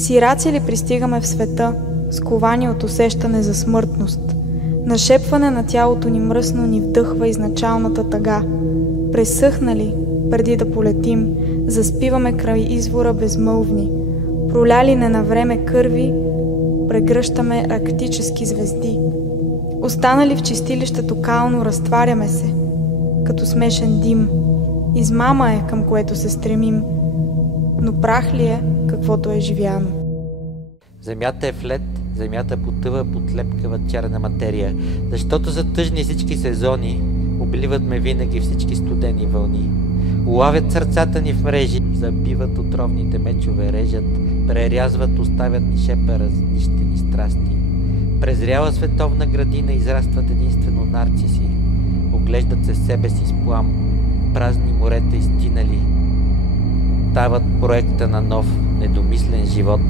Сираци ли пристигаме в света, сковани от усещане за смъртност? Нашепване на тялото ни мръсно ни вдъхва изначалната тъга. Пресъхнали, преди да полетим, заспиваме край извора безмълвни. Проляли не на време кърви, прегръщаме арктически звезди. Останали в чистилището кално, разтваряме се, като смешен дим. Измама е, към което се стремим, но прах ли е, каквото е живяно? Земята е в лед, земята потъва под лепкава черна материя, защото са тъжни всички сезони, обливат ме винаги всички студени вълни. Улавят сърцата ни в мрежи, забиват отровните мечове, режат, прерязват, оставят ни шепа разнищени страсти. Презряла световна градина израстват единствено нарциси, оглеждат се себе си с плам, празни морета изтинали. Дават проекта на нов, недомислен живот,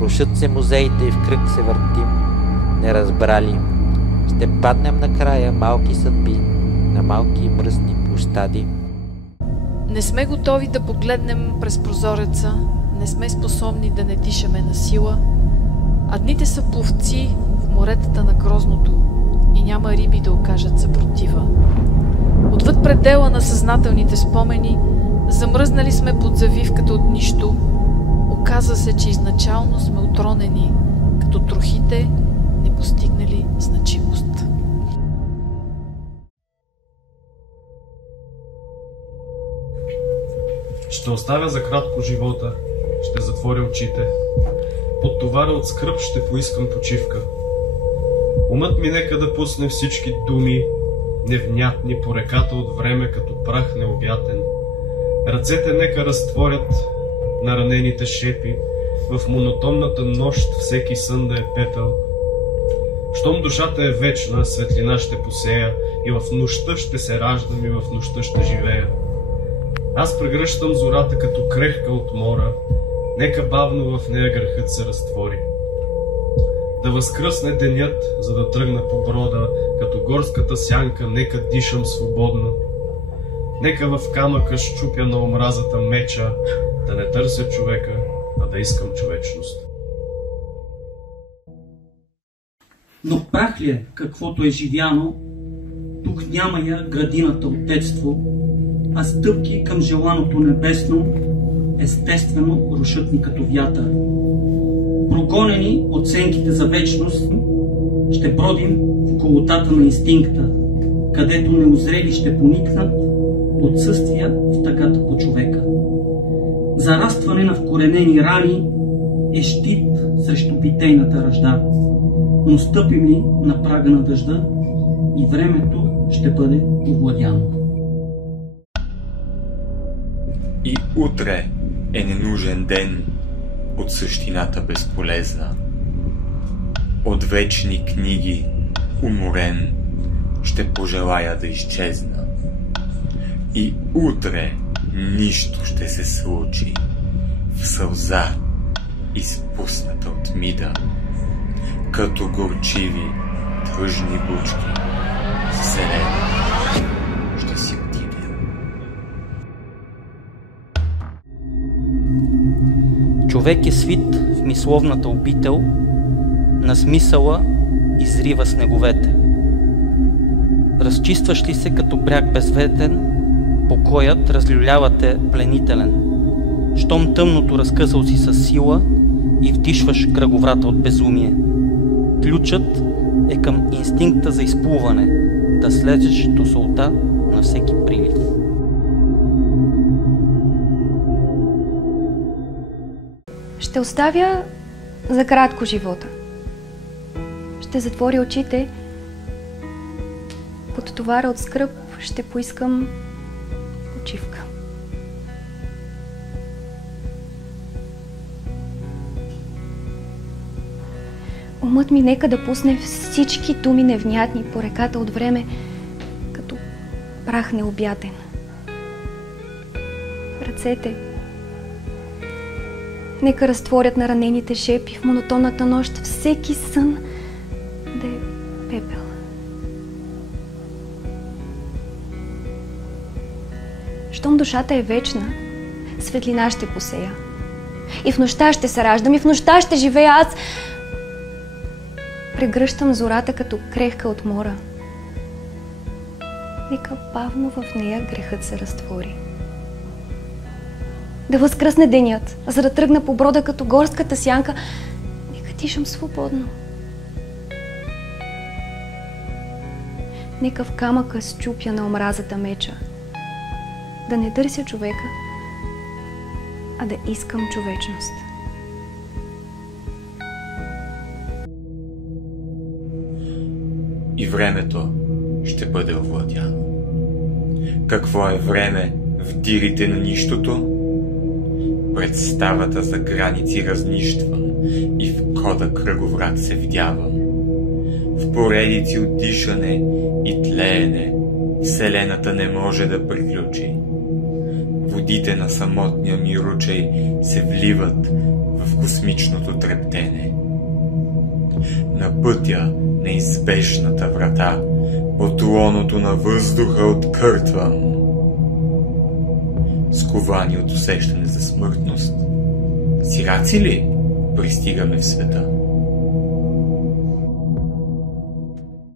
рушат се музеите и в кръг се въртим, неразбрали. Ще паднем накрая малки съдби, на малки и мръсни площади. Не сме готови да погледнем през прозореца, не сме способни да не дишаме на сила, а дните са пловци в моретата на грозното и няма риби да окажат съпротива. Отвъд предела на съзнателните спомени, замръзнали сме под завивката от нищо. Оказва се, че изначално сме отронени, като трохите, не постигнали значимост. Ще оставя за кратко живота, ще затворя очите. Под товара от скръб ще поискам почивка. Умът ми нека да пусне всички думи, невнятни по реката от време като прах необятен. Ръцете нека разтворят на ранените шепи, в монотонната нощ всеки сън да е пепел. Щом душата е вечна, светлина ще посея, и в нощта ще се раждам, и в нощта ще живея. Аз прегръщам зората като крехка от мора, нека бавно в нея грехът се разтвори. Да възкръсне денят, за да тръгна по брода, като горската сянка, нека дишам свободно. Нека в камъка счупя на омразата меча, да не търся човека, а да искам човечност. Но прах ли е, каквото е живяно, тук няма я градината от детство, а стъпки към желаното небесно, естествено рушат ни като вятър. Прогонени от сенките за вечност, ще бродим в колотата на инстинкта, където неозрели ще поникнат отсъствия в тъгата по човека. Зарастване на вкоренени рани е щит срещу питейната ръжда, но стъпим ли на прага на дъжда и времето ще бъде овладяно. И утре е ненужен ден от същината безполезна. От вечни книги, уморен, ще пожелая да изчезна. И утре нищо ще се случи в сълза, изпусната от мида, като горчиви, тъжни бучки, вселена ще си отиде. Човек е свит в мисловната обител, на смисъла изрива снеговете. Разчистваш ли се като бряг безветен, покоят разлюлява те пленителен. Щом тъмното разкъсал си със сила и вдишваш кръговрата от безумие. Ключът е към инстинкта за изплуване, да слезеш до солта на всеки прилив. Ще оставя за кратко живота. Ще затворя очите. Под товара от скръб ще поискам почивка. Умът ми нека да пусне всички думи невнятни по реката от време, като прах необятен. Ръцете нека разтворят на ранените шепи в монотонната нощ, всеки сън да е пепел. Щом душата е вечна, светлина ще посея, И в нощта ще се раждам, и в нощта ще живея аз. Прегръщам зората като крехка от мора. Нека бавно в нея грехът се разтвори. Да възкръсне денят, за да тръгна по брода като горската сянка. Нека дишам свободно. Нека в камъка счупя на омразата меча. Да не търся човека, а да искам човечност. И времето ще бъде овладяно. Какво е време в дирите на нищото? Представата за граници разнищвам и в кода кръговрат се вдявам. В поредици от дишане и тлеене Вселената не може да приключи. Водите на самотния ми ручей се вливат в космичното трептене. На пътя неизбежната врата под лоното на въздуха откъртвам. Сковани от усещане за смъртност, сираци ли пристигаме в света?